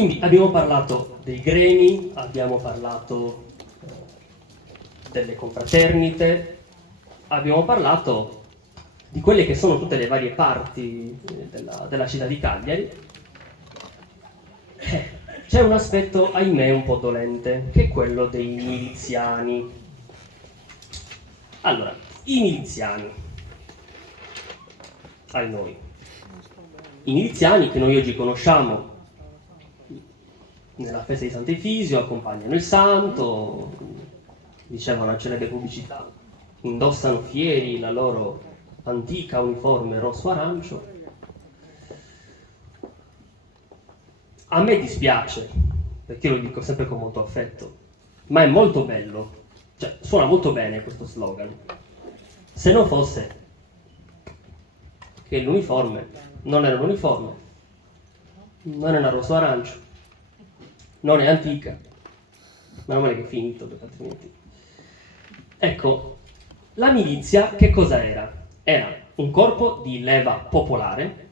Quindi abbiamo parlato dei gremi, abbiamo parlato delle confraternite, abbiamo parlato di quelle che sono tutte le varie parti della città di Cagliari. C'è un aspetto, ahimè, un po' dolente, che è quello dei miliziani. Allora, i miliziani, ai noi, i miliziani che noi oggi conosciamo nella festa di Sant'Efisio, accompagnano il santo, diceva una celebre pubblicità, indossano fieri la loro antica uniforme rosso-arancio. A me dispiace, perché lo dico sempre con molto affetto, ma è molto bello, cioè suona molto bene questo slogan, se non fosse che l'uniforme non era un uniforme, non era rosso-arancio, non è antica, meno male che è finito, perché altrimenti... Ecco, la milizia che cosa era? Era un corpo di leva popolare,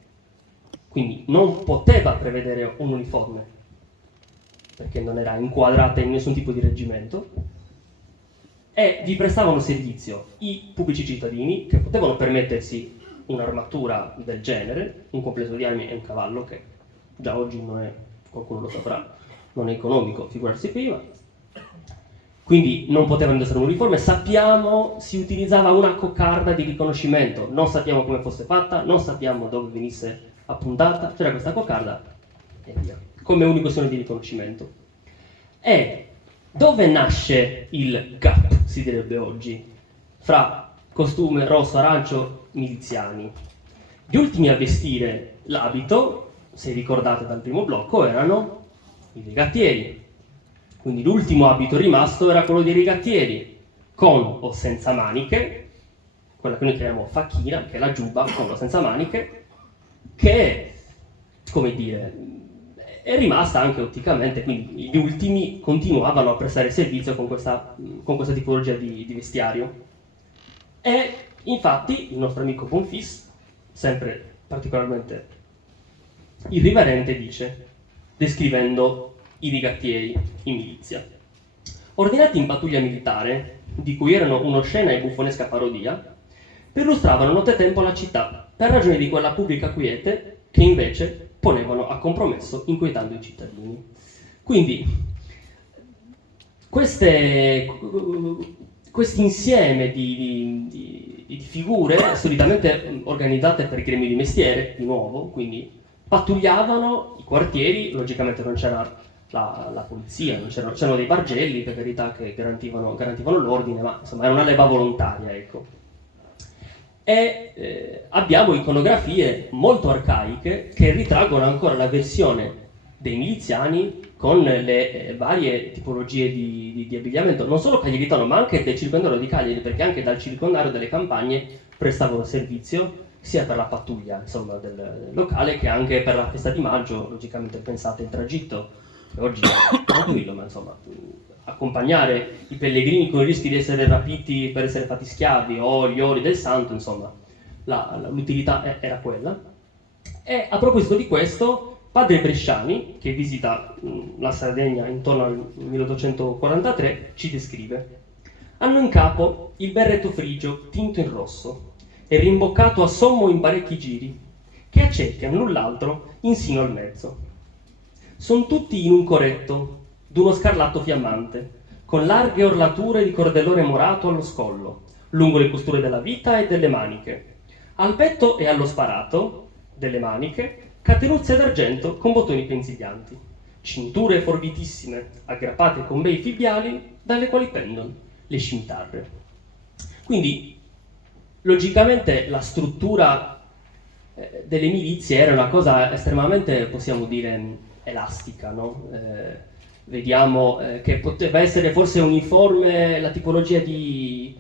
quindi non poteva prevedere un uniforme, perché non era inquadrata in nessun tipo di reggimento, e vi prestavano servizio i pubblici cittadini che potevano permettersi un'armatura del genere, un complesso di armi e un cavallo, che già oggi non è, qualcuno lo saprà, non è economico, figurarsi prima. Quindi non potevano indossare un uniforme, sappiamo si utilizzava una coccarda di riconoscimento, non sappiamo come fosse fatta, non sappiamo dove venisse appuntata, c'era questa coccarda e via, come unico segno di riconoscimento. E dove nasce il gap, si direbbe oggi, fra costume rosso, arancio, miliziani? Gli ultimi a vestire l'abito, se ricordate dal primo blocco, erano i rigattieri. Quindi l'ultimo abito rimasto era quello dei rigattieri, con o senza maniche, quella che noi chiamiamo facchina, che è la giubba con o senza maniche, che, come dire, è rimasta anche otticamente, quindi gli ultimi continuavano a prestare servizio con questa tipologia di vestiario. E infatti il nostro amico Bonfils, sempre particolarmente irriverente, dice, descrivendo i rigattieri in milizia: ordinati in pattuglia militare, di cui erano un'oscena e buffonesca parodia, perlustravano nottetempo la città per ragione di quella pubblica quiete che invece ponevano a compromesso, inquietando i cittadini. Quindi questo insieme di figure solitamente organizzate per gremi di mestiere, di nuovo, quindi pattugliavano i quartieri, logicamente non c'era la polizia, non c'erano dei bargelli, per carità, che garantivano l'ordine, ma insomma era una leva volontaria, ecco. E abbiamo iconografie molto arcaiche che ritraggono ancora la versione dei miliziani con le varie tipologie di abbigliamento, non solo cagliaritano, ma anche del circondario di Cagliari, perché anche dal circondario delle campagne prestavano servizio sia per la pattuglia, insomma, del locale, che anche per la festa di maggio. Logicamente pensate il tragitto, che oggi è tranquillo, ma insomma, accompagnare i pellegrini con il rischio di essere rapiti per essere fatti schiavi, o gli ori del santo, insomma, l'utilità era quella. E a proposito di questo, padre Bresciani, che visita la Sardegna intorno al 1843, ci descrive: hanno in capo il berretto frigio tinto in rosso e rimboccato a sommo in parecchi giri, che accerchiano null'altro insino al mezzo. Son tutti in un corretto d'uno scarlatto fiammante, con larghe orlature di cordellone morato allo scollo, lungo le costure della vita e delle maniche. Al petto e allo sparato delle maniche catenuzze d'argento con bottoni penziglianti, cinture forbitissime aggrappate con bei fibbiali dalle quali pendono le scimitarre. Quindi logicamente la struttura delle milizie era una cosa estremamente, possiamo dire, elastica, no? Vediamo che poteva essere forse uniforme la tipologia di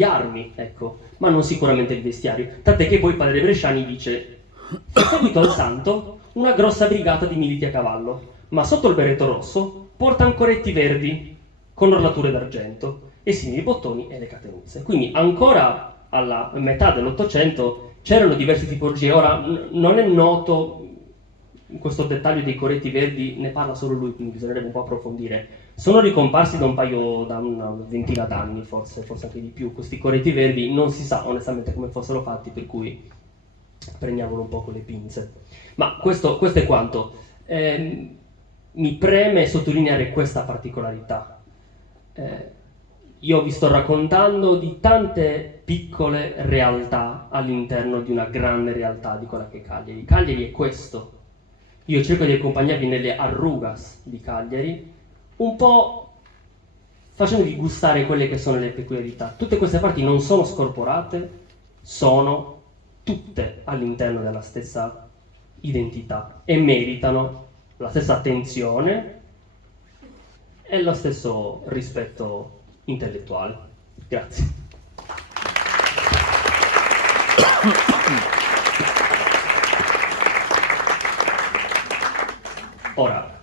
armi, ecco, ma non sicuramente il vestiario. Tant'è che poi padre Bresciani dice: in seguito al santo, una grossa brigata di militi a cavallo, ma sotto il berretto rosso portan coretti verdi con orlature d'argento e simili bottoni e le catenuzze. Quindi ancora alla metà dell'Ottocento c'erano diverse tipologie. Ora non è noto in questo dettaglio dei coretti verdi ne parla solo lui, quindi bisognerebbe un po' approfondire. Sono ricomparsi da una ventina d'anni, forse anche di più. Questi coretti verdi non si sa onestamente come fossero fatti, per cui prendiamolo un po' con le pinze. Ma questo è quanto. Mi preme sottolineare questa particolarità. Io vi sto raccontando di tante piccole realtà all'interno di una grande realtà di quella che è Cagliari. Cagliari è questo. Io cerco di accompagnarvi nelle arrugas di Cagliari, un po' facendovi gustare quelle che sono le peculiarità. Tutte queste parti non sono scorporate, sono tutte all'interno della stessa identità e meritano la stessa attenzione e lo stesso rispetto intellettuale. Grazie. Ora,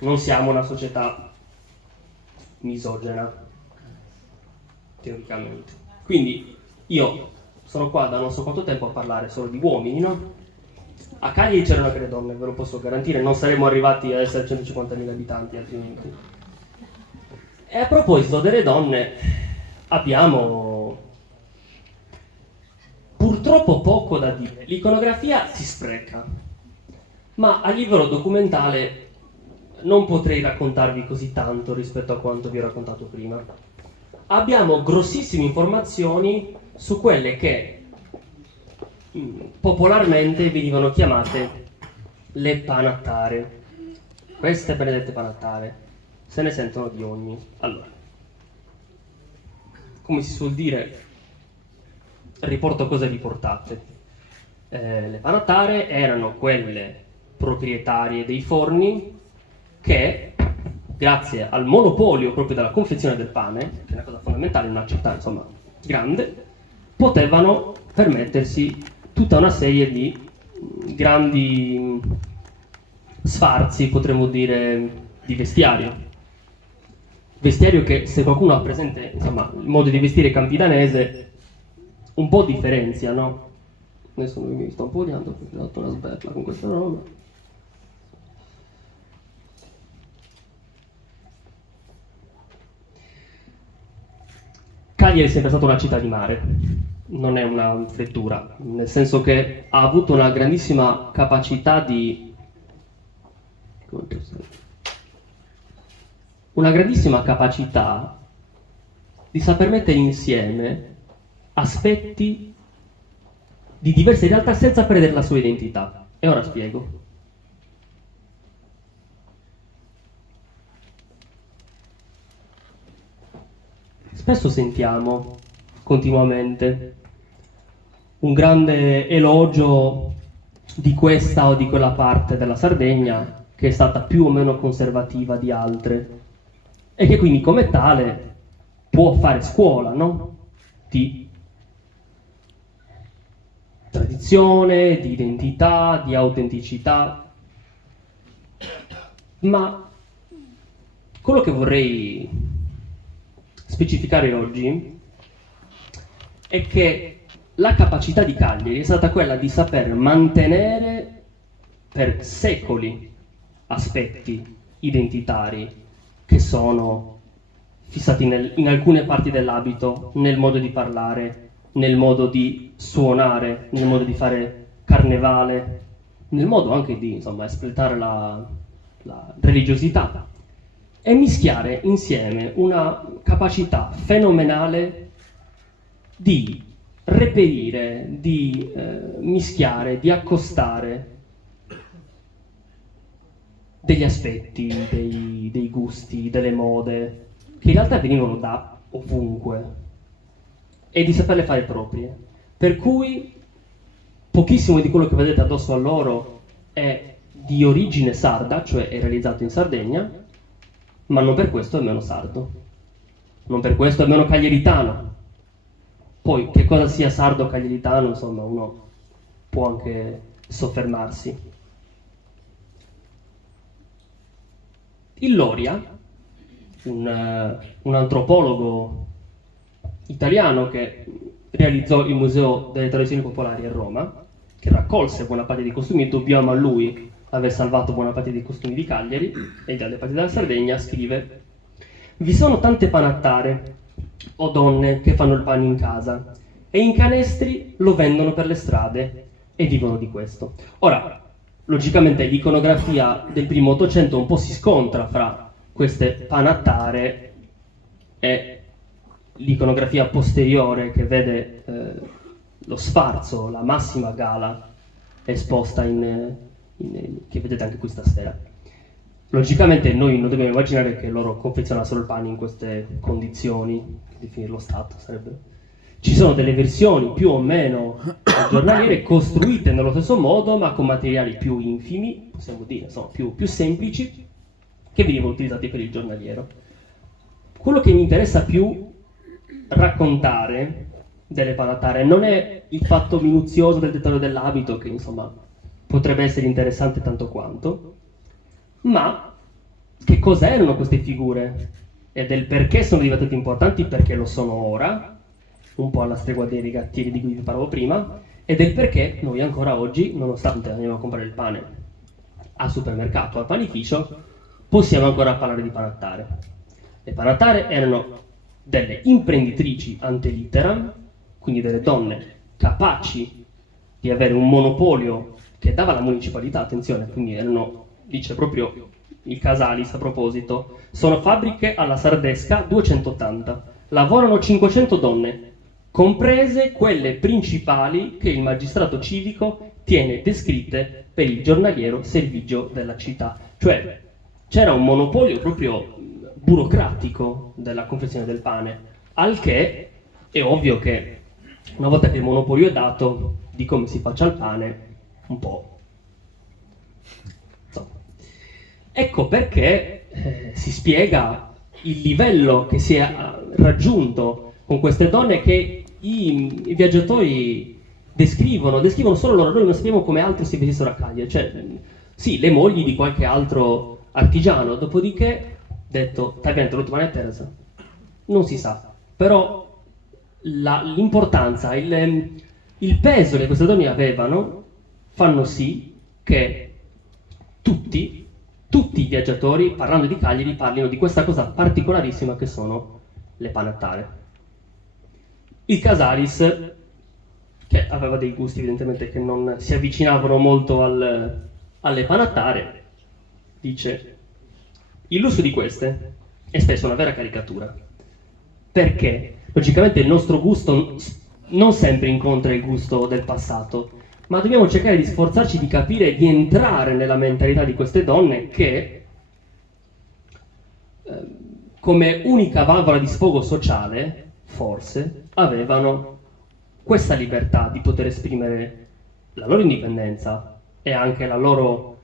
non siamo una società misogena, teoricamente. Quindi io sono qua da non so quanto tempo a parlare solo di uomini, no? A Cagliari c'erano anche le donne, ve lo posso garantire, non saremmo arrivati a essere 150.000 abitanti altrimenti. E a proposito delle donne, abbiamo purtroppo poco da dire. L'iconografia si spreca, ma a livello documentale non potrei raccontarvi così tanto rispetto a quanto vi ho raccontato prima. Abbiamo grossissime informazioni su quelle che popolarmente venivano chiamate le panattare. Queste benedette panattare se ne sentono di ogni. Allora, come si suol dire, riporto cosa vi portate. Le panattare erano quelle proprietarie dei forni che, grazie al monopolio proprio della confezione del pane, che è una cosa fondamentale in una città, insomma, grande, potevano permettersi tutta una serie di grandi sfarzi, potremmo dire, di vestiario. Vestiario che, se qualcuno ha presente, insomma, il modo di vestire campidanese, un po' differenzia, no? Adesso mi sto un po' odiando perché ho dato una sberla con questa roba. Cagliari è sempre stata una città di mare, non è una frettura, nel senso che ha avuto una grandissima capacità di saper mettere insieme aspetti di diverse realtà senza perdere la sua identità. E ora spiego. Spesso sentiamo continuamente un grande elogio di questa o di quella parte della Sardegna che è stata più o meno conservativa di altre e che quindi come tale può fare scuola, no? Di tradizione, di identità, di autenticità. Ma quello che vorrei specificare oggi è che la capacità di Cagliari è stata quella di saper mantenere per secoli aspetti identitari che sono fissati in alcune parti dell'abito, nel modo di parlare, nel modo di suonare, nel modo di fare carnevale, nel modo anche di, insomma, espletare la religiosità e mischiare insieme una capacità fenomenale di reperire, di mischiare, di accostare degli aspetti, dei gusti, delle mode, che in realtà venivano da ovunque, e di saperle fare proprie. Per cui pochissimo di quello che vedete addosso a loro è di origine sarda, cioè è realizzato in Sardegna, ma non per questo è meno sardo, non per questo è meno cagliaritano. Poi che cosa sia sardo o cagliaritano, insomma, uno può anche soffermarsi. Il Loria, un antropologo italiano che realizzò il Museo delle Tradizioni Popolari a Roma, che raccolse buona parte dei costumi, dobbiamo a lui aver salvato buona parte dei costumi di Cagliari e dalle parti della Sardegna, scrive: vi sono tante panattare o donne che fanno il pane in casa e in canestri lo vendono per le strade e vivono di questo. Ora, logicamente l'iconografia del primo Ottocento un po' si scontra fra queste panattare e l'iconografia posteriore che vede lo sfarzo, la massima gala esposta che vedete anche qui stasera. Logicamente noi non dobbiamo immaginare che loro confezionano solo il pane in queste condizioni, definirlo stato sarebbe. Ci sono delle versioni più o meno giornaliere costruite nello stesso modo, ma con materiali più infimi, possiamo dire, insomma, più semplici, che venivano utilizzati per il giornaliero. Quello che mi interessa più raccontare delle panattare non è il fatto minuzioso del dettaglio dell'abito, che insomma potrebbe essere interessante tanto quanto, ma che cos'erano queste figure e del perché sono diventate importanti, perché lo sono ora, un po' alla stregua dei rigattieri di cui vi parlavo prima, e del perché noi ancora oggi, nonostante andiamo a comprare il pane al supermercato, al panificio, possiamo ancora parlare di panattare. Le panattare erano delle imprenditrici ante litteram, quindi delle donne capaci di avere un monopolio che dava la municipalità, attenzione, quindi erano, dice proprio il Casalis a proposito, sono fabbriche alla Sardesca 280, lavorano 500 donne, comprese quelle principali che il magistrato civico tiene descritte per il giornaliero servigio della città. Cioè c'era un monopolio proprio burocratico della confezione del pane, al che è ovvio che una volta che il monopolio è dato di come si faccia il pane, un po'. Insomma. Ecco perché si spiega il livello che si è raggiunto con queste donne che i viaggiatori descrivono solo loro, noi non sappiamo come altro si vestissero a Cagliari, cioè sì, le mogli di qualche altro artigiano, dopodiché detto, tagliente l'ultima Teresa, non si sa, però l'importanza, il peso che queste donne avevano fanno sì che tutti i viaggiatori, parlando di Cagliari, parlino di questa cosa particolarissima che sono le panattare. Il Casalis, che aveva dei gusti evidentemente che non si avvicinavano molto alle panattare, dice: il lusso di queste è spesso una vera caricatura, perché logicamente il nostro gusto non sempre incontra il gusto del passato, ma dobbiamo cercare di sforzarci di capire e di entrare nella mentalità di queste donne che, come unica valvola di sfogo sociale, forse, avevano questa libertà di poter esprimere la loro indipendenza e anche la loro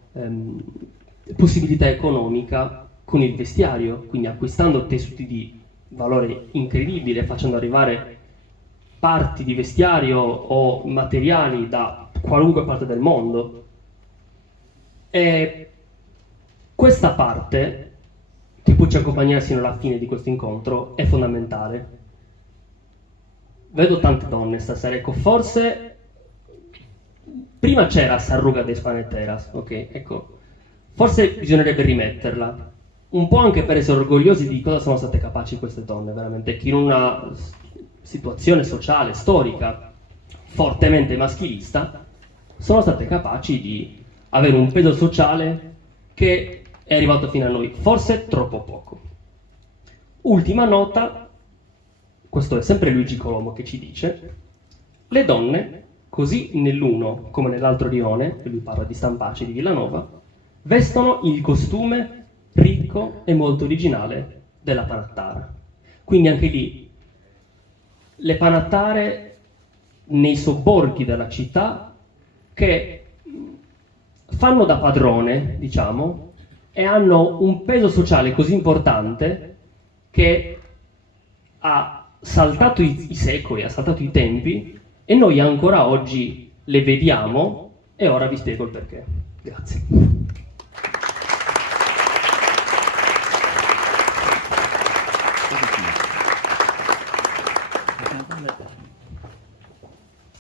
possibilità economica con il vestiario, quindi acquistando tessuti di valore incredibile, facendo arrivare parti di vestiario o materiali da qualunque parte del mondo. E questa parte, che poi ci accompagnerà sino alla fine di questo incontro, è fondamentale. Vedo tante donne stasera, ecco, forse prima c'era Sarruga de Spanetteras, ok, ecco, forse bisognerebbe rimetterla, un po' anche per essere orgogliosi di cosa sono state capaci queste donne, veramente, che in una situazione sociale, storica, fortemente maschilista, sono state capaci di avere un peso sociale che è arrivato fino a noi, forse troppo poco. Ultima nota, questo è sempre Luigi Colombo che ci dice: le donne, così nell'uno come nell'altro rione, e lui parla di Stampaci di Villanova, vestono il costume ricco e molto originale della panattara. Quindi anche lì le panattare nei sobborghi della città che fanno da padrone, diciamo, e hanno un peso sociale così importante che ha saltato i secoli, ha saltato i tempi, e noi ancora oggi le vediamo, e ora vi spiego il perché. Grazie.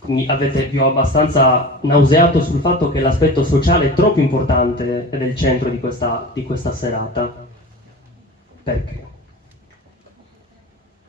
vi ho abbastanza nauseato sul fatto che l'aspetto sociale è troppo importante ed è il centro di questa serata. Perché?